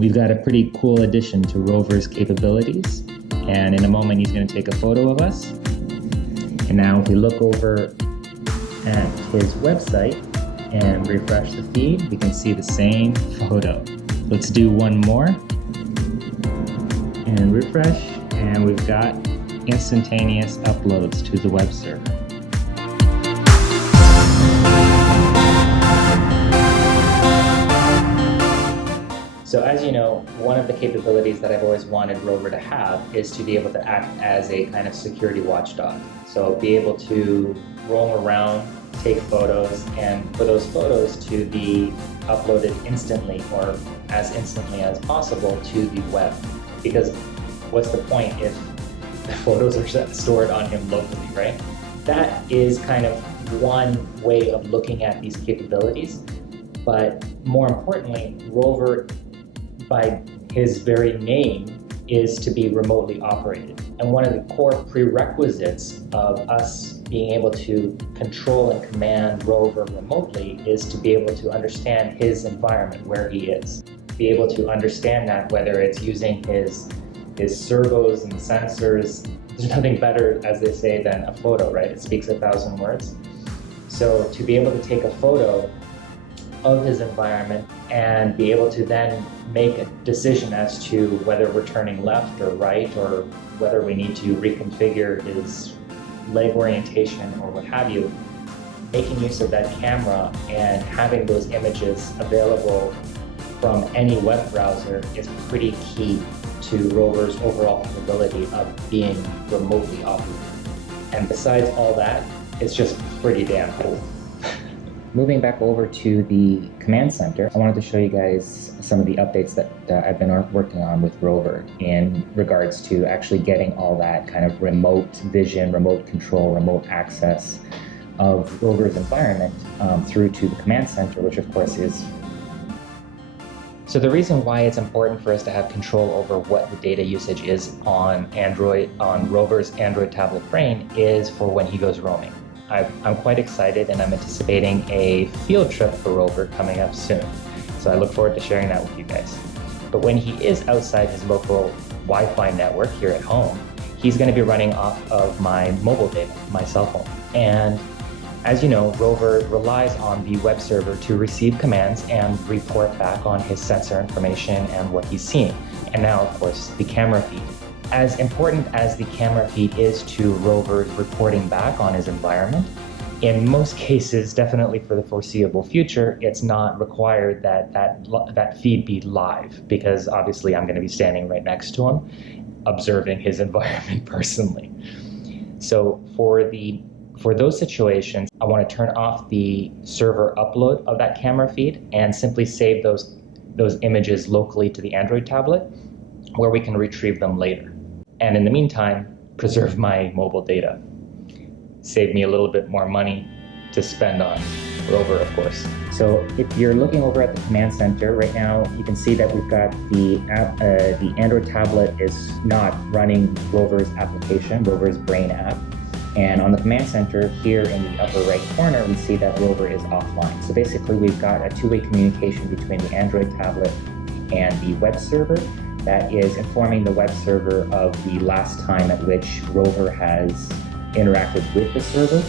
we've got a pretty cool addition to ROVer's capabilities. And in a moment, he's going to take a photo of us. And now if we look over at his website and refresh the feed, we can see the same photo. Let's do one more and refresh, and we've got instantaneous uploads to the web server. So as you know, one of the capabilities that I've always wanted ROVer to have is to be able to act as a kind of security watchdog. So be able to roam around, take photos, and for those photos to be uploaded instantly or as instantly as possible to the web. Because what's the point if the photos are stored on him locally, right? That is kind of one way of looking at these capabilities. But more importantly, ROVer, by his very name, is to be remotely operated. And one of the core prerequisites of us being able to control and command ROVer remotely is to be able to understand his environment, where he is. Be able to understand that, whether it's using his servos and sensors. There's nothing better, as they say, than a photo, right? It speaks 1,000 words. So to be able to take a photo of his environment and be able to then make a decision as to whether we're turning left or right, or whether we need to reconfigure his leg orientation or what have you, making use of that camera and having those images available from any web browser is pretty key to ROVer's overall capability of being remotely operated. And besides all that, it's just pretty damn cool. Moving back over to the command center, I wanted to show you guys some of the updates that I've been working on with ROVer in regards to actually getting all that kind of remote vision, remote control, remote access of ROVer's environment through to the command center, which of course is. So the reason why it's important for us to have control over what the data usage is on ROVer's Android tablet brain is for when he goes roaming. I'm quite excited, and I'm anticipating a field trip for ROVer coming up soon. So I look forward to sharing that with you guys. But when he is outside his local Wi-Fi network here at home, he's going to be running off of my mobile data, my cell phone. And as you know, ROVer relies on the web server to receive commands and report back on his sensor information and what he's seeing. And now, of course, the camera feed. As important as the camera feed is to ROVer's reporting back on his environment, in most cases, definitely for the foreseeable future, it's not required that feed be live, because obviously I'm going to be standing right next to him, observing his environment personally. So for those situations, I want to turn off the server upload of that camera feed and simply save those images locally to the Android tablet, where we can retrieve them later. And in the meantime, preserve my mobile data. Save me a little bit more money to spend on ROVer, of course. So if you're looking over at the command center right now, you can see that we've got the Android tablet is not running ROVer's application, ROVer's brain app. And on the command center here in the upper right corner, we see that ROVer is offline. So basically we've got a two-way communication between the Android tablet and the web server that is informing the web server of the last time at which ROVer has interacted with the server,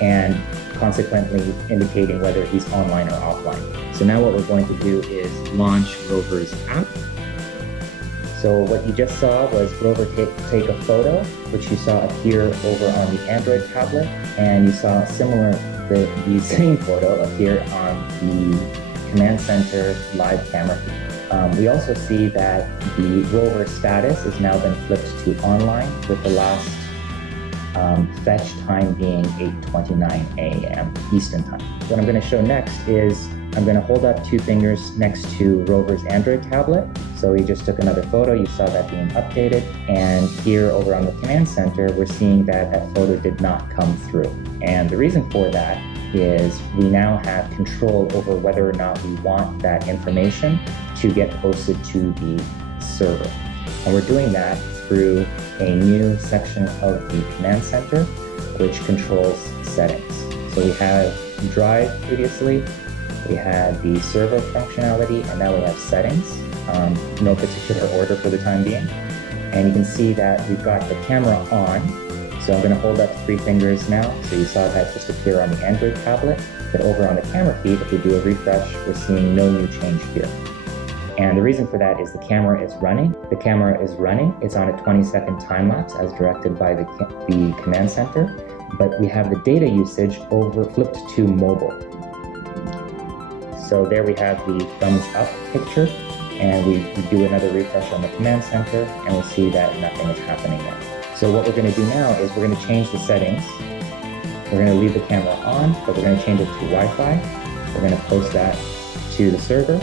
and consequently indicating whether he's online or offline. So now what we're going to do is launch ROVer's app. So what you just saw was ROVer take a photo, which you saw appear over on the Android tablet, and you saw the same photo appear on the command center live camera feed. We also see that the ROVer status has now been flipped to online, with the last fetch time being 8:29 a.m. Eastern Time. What I'm going to show next is I'm going to hold up two fingers next to ROVer's Android tablet. So we just took another photo, you saw that being updated, and here over on the command center, we're seeing that photo did not come through. And the reason for that is we now have control over whether or not we want that information to get posted to the server. And we're doing that through a new section of the command center, which controls settings. So we had Drive previously, we had the server functionality, and now we have settings. no particular order for the time being. And you can see that we've got the camera on. So I'm going to hold up 3 fingers now. So you saw that just appear on the Android tablet. But over on the camera feed, if we do a refresh, we're seeing no new change here. And the reason for that is the camera is running. The camera is running. It's on a 20-second time lapse as directed by the command center. But we have the data usage flipped to mobile. So there we have the thumbs up picture. And we do another refresh on the command center, and we'll see that nothing is happening there. So what we're going to do now is we're going to change the settings. We're going to leave the camera on, but we're going to change it to Wi-Fi. We're going to post that to the server.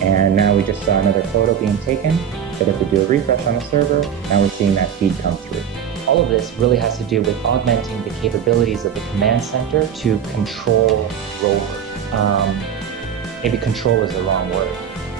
And now we just saw another photo being taken, but if we do a refresh on the server, now we're seeing that feed come through. All of this really has to do with augmenting the capabilities of the command center to control ROVer. Maybe control is the wrong word.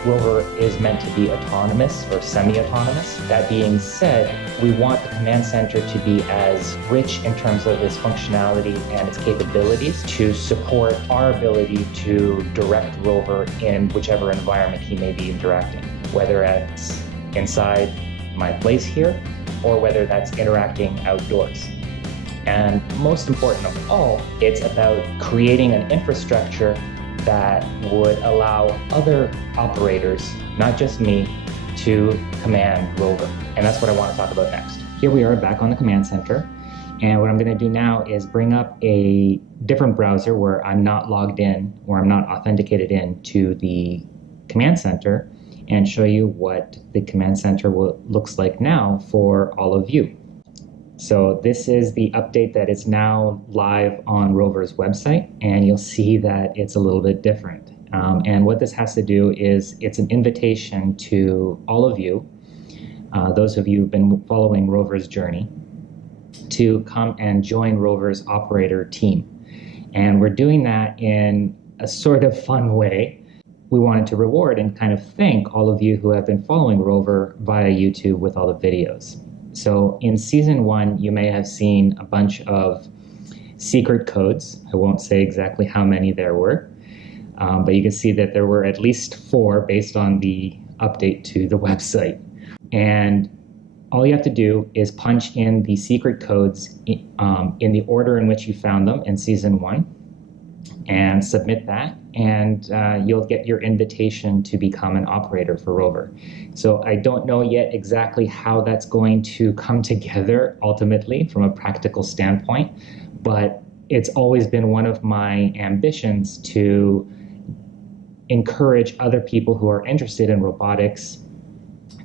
ROVer is meant to be autonomous or semi-autonomous. That being said, we want the command center to be as rich in terms of its functionality and its capabilities to support our ability to direct ROVer in whichever environment he may be interacting, whether it's inside my place here or whether that's interacting outdoors. And most important of all, it's about creating an infrastructure that would allow other operators, not just me, to command ROVer. And that's what I want to talk about next. Here we are back on the command center. And what I'm going to do now is bring up a different browser where I'm not logged in, or I'm not authenticated in to the command center, and show you what the command center looks like now for all of you. So this is the update that is now live on ROVer's website, and you'll see that it's a little bit different. And what this has to do is it's an invitation to all of you, those of you who've been following ROVer's journey, to come and join ROVer's operator team. And we're doing that in a sort of fun way. We wanted to reward and kind of thank all of you who have been following ROVer via YouTube with all the videos. So in season 1, you may have seen a bunch of secret codes. I won't say exactly how many there were, but you can see that there were at least 4 based on the update to the website. And all you have to do is punch in the secret codes in the order in which you found them in season 1 and submit that, and you'll get your invitation to become an operator for ROVer. So I don't know yet exactly how that's going to come together ultimately from a practical standpoint, but it's always been one of my ambitions to encourage other people who are interested in robotics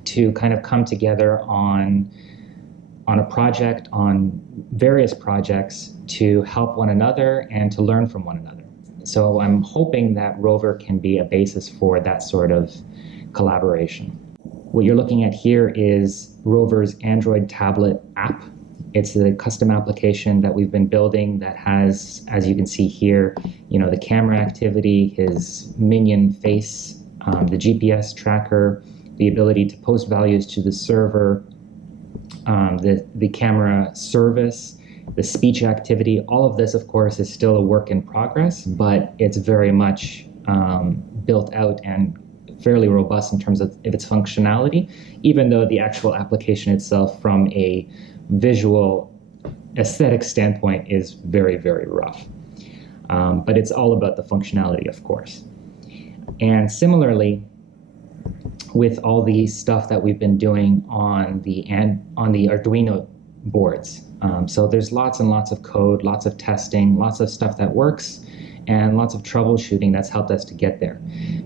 to kind of come together on a project, on various projects, to help one another and to learn from one another. So I'm hoping that ROVer can be a basis for that sort of collaboration. What you're looking at here is ROVer's Android tablet app. It's a custom application that we've been building that has, as you can see here, the camera activity, his minion face, the GPS tracker, the ability to post values to the server, the camera service, the speech activity. All of this, of course, is still a work in progress, but it's very much built out and fairly robust in terms of its functionality, even though the actual application itself from a visual aesthetic standpoint is very, very rough. But it's all about the functionality, of course. And similarly, with all the stuff that we've been doing on the Arduino boards. So there's lots and lots of code, lots of testing, lots of stuff that works, and lots of troubleshooting that's helped us to get there.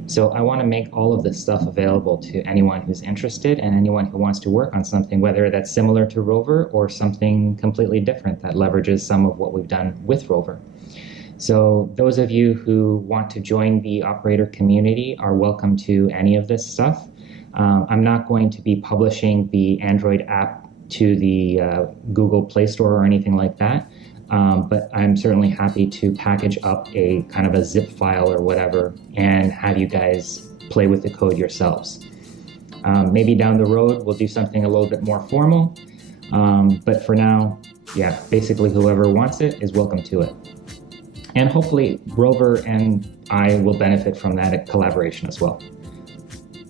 So I want to make all of this stuff available to anyone who's interested and anyone who wants to work on something, whether that's similar to ROVer or something completely different that leverages some of what we've done with ROVer. So those of you who want to join the operator community are welcome to any of this stuff. I'm not going to be publishing the Android app to the Google Play Store or anything like that, but I'm certainly happy to package up a kind of a zip file or whatever and have you guys play with the code yourselves. Maybe down the road we'll do something a little bit more formal, but for now, yeah, basically whoever wants it is welcome to it. And hopefully ROVer and I will benefit from that collaboration as well.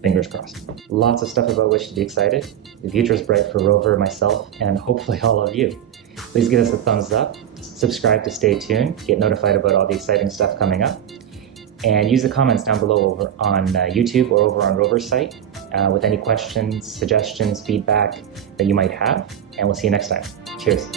Fingers crossed. Lots of stuff about which to be excited. The future is bright for ROVer, myself, and hopefully all of you. Please give us a thumbs up, subscribe to stay tuned, get notified about all the exciting stuff coming up, and use the comments down below over on YouTube or over on ROVer's site with any questions, suggestions, feedback that you might have, and we'll see you next time. Cheers.